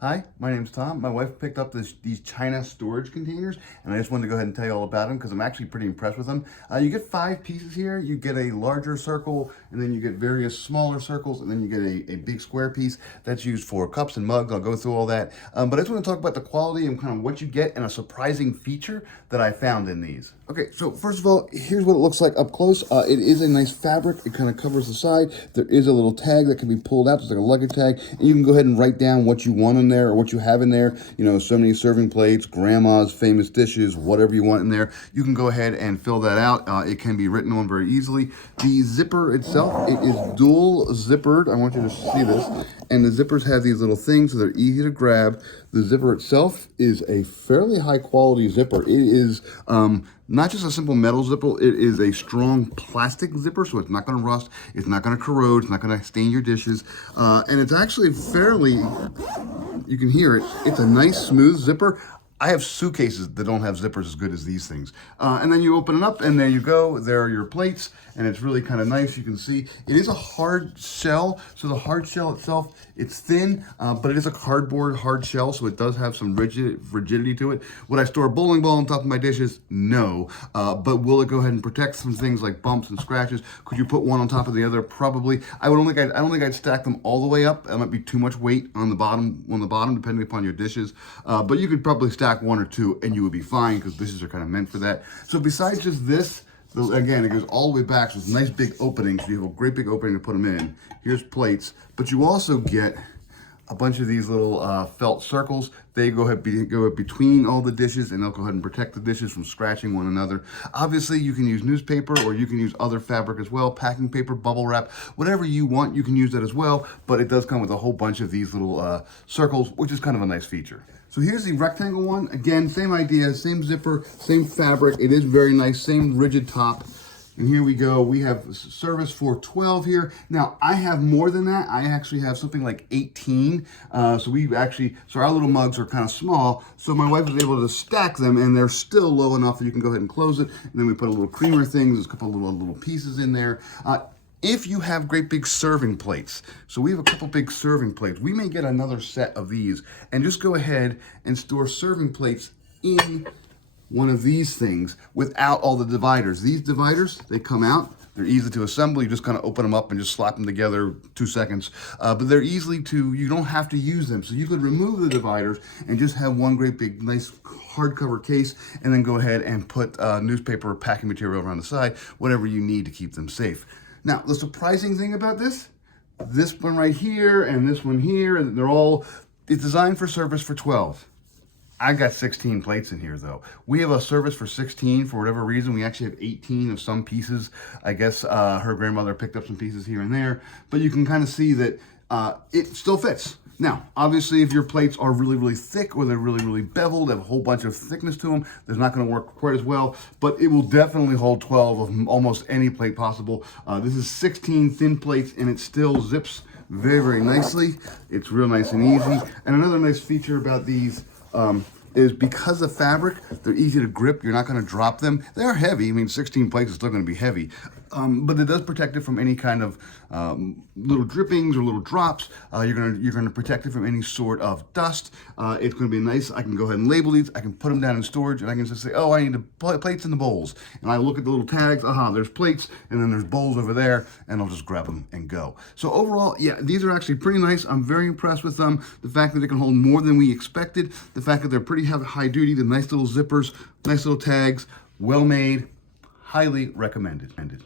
Hi, my name's Tom. My wife picked up these China storage containers, and I just wanted to go ahead and tell you all about them because I'm actually pretty impressed with them. You get 5 pieces here. You get a larger circle, and then you get various smaller circles, and then you get a big square piece that's used for cups and mugs. I'll go through all that. But I just want to talk about the quality and kind of what you get and a surprising feature that I found in these. Okay, so first of all, here's what it looks like up close. It is a nice fabric. It kind of covers the side. There is a little tag that can be pulled out, just like a luggage tag, and you can go ahead and write down what you want in there or what you have in there. You know, so many serving plates, grandma's famous dishes, whatever you want in there. You can go ahead and fill that out. It can be written on very easily. The zipper itself, it is dual zippered. I want you to see this. And the zippers have these little things, so they're easy to grab. The zipper itself is a fairly high quality zipper. It is not just a simple metal zipper, it is a strong plastic zipper, so it's not gonna rust, it's not gonna corrode, it's not gonna stain your dishes. And it's actually fairly, you can hear it, it's a nice smooth zipper. I have suitcases that don't have zippers as good as these things. And then you open it up and there you go. There are your plates and it's really kind of nice. You can see it is a hard shell. So the hard shell itself, it's thin, but it is a cardboard hard shell. So it does have some rigidity to it. Would I store a bowling ball on top of my dishes? No. But will it go ahead and protect some things like bumps and scratches? Could you put one on top of the other? Probably. I don't think I'd stack them all the way up. That might be too much weight on the bottom, depending upon your dishes. But you could probably stack one or two and you would be fine because dishes are kind of meant for that. So besides just this, again, it goes all the way back. So it's a nice big opening. So you have a great big opening to put them in. Here's plates, but you also get a bunch of these little felt circles. They go between all the dishes and they'll go ahead and protect the dishes from scratching one another. Obviously, you can use newspaper or you can use other fabric as well, packing paper, bubble wrap, whatever you want, you can use that as well. But it does come with a whole bunch of these little circles, which is kind of a nice feature. So here's the rectangle one. Again, same idea, same zipper, same fabric. It is very nice, same rigid top. And here we go. We have service for 12 here. Now, I have more than that. I actually have something like 18. So our little mugs are kind of small. So my wife was able to stack them and they're still low enough that you can go ahead and close it. And then we put a little creamer thing. There's a couple of little pieces in there. If you have great big serving plates, so we have a couple big serving plates, we may get another set of these and just go ahead and store serving plates in one of these things without all the dividers. These dividers, they come out, they're easy to assemble. You just kind of open them up and just slap them together 2 seconds. But they're you don't have to use them. So you could remove the dividers and just have one great big nice hardcover case and then go ahead and put newspaper or packing material around the side, whatever you need to keep them safe. Now, the surprising thing about this one right here and this one here, and it's designed for service for 12. I got 16 plates in here though. We have a service for 16 for whatever reason. We actually have 18 of some pieces. I guess her grandmother picked up some pieces here and there, but you can kind of see that it still fits. Now, obviously, if your plates are really, really thick or they're really, really beveled, have a whole bunch of thickness to them, they're not going to work quite as well, but it will definitely hold 12 of almost any plate possible. This is 16 thin plates, and it still zips very, very nicely. It's real nice and easy. And another nice feature about these is because of fabric, they're easy to grip. You're not going to drop them. They are heavy. I mean, 16 plates is still going to be heavy. But it does protect it from any kind of little drippings or little drops. You're gonna protect it from any sort of dust. It's gonna be nice. I can go ahead and label these. I can put them down in storage, and I can just say, oh, I need the plates and the bowls. And I look at the little tags. Aha, there's plates, and then there's bowls over there, and I'll just grab them and go. So overall, yeah, these are actually pretty nice. I'm very impressed with them. The fact that they can hold more than we expected. The fact that they're pretty high duty. The nice little zippers, nice little tags, well made. Highly recommended.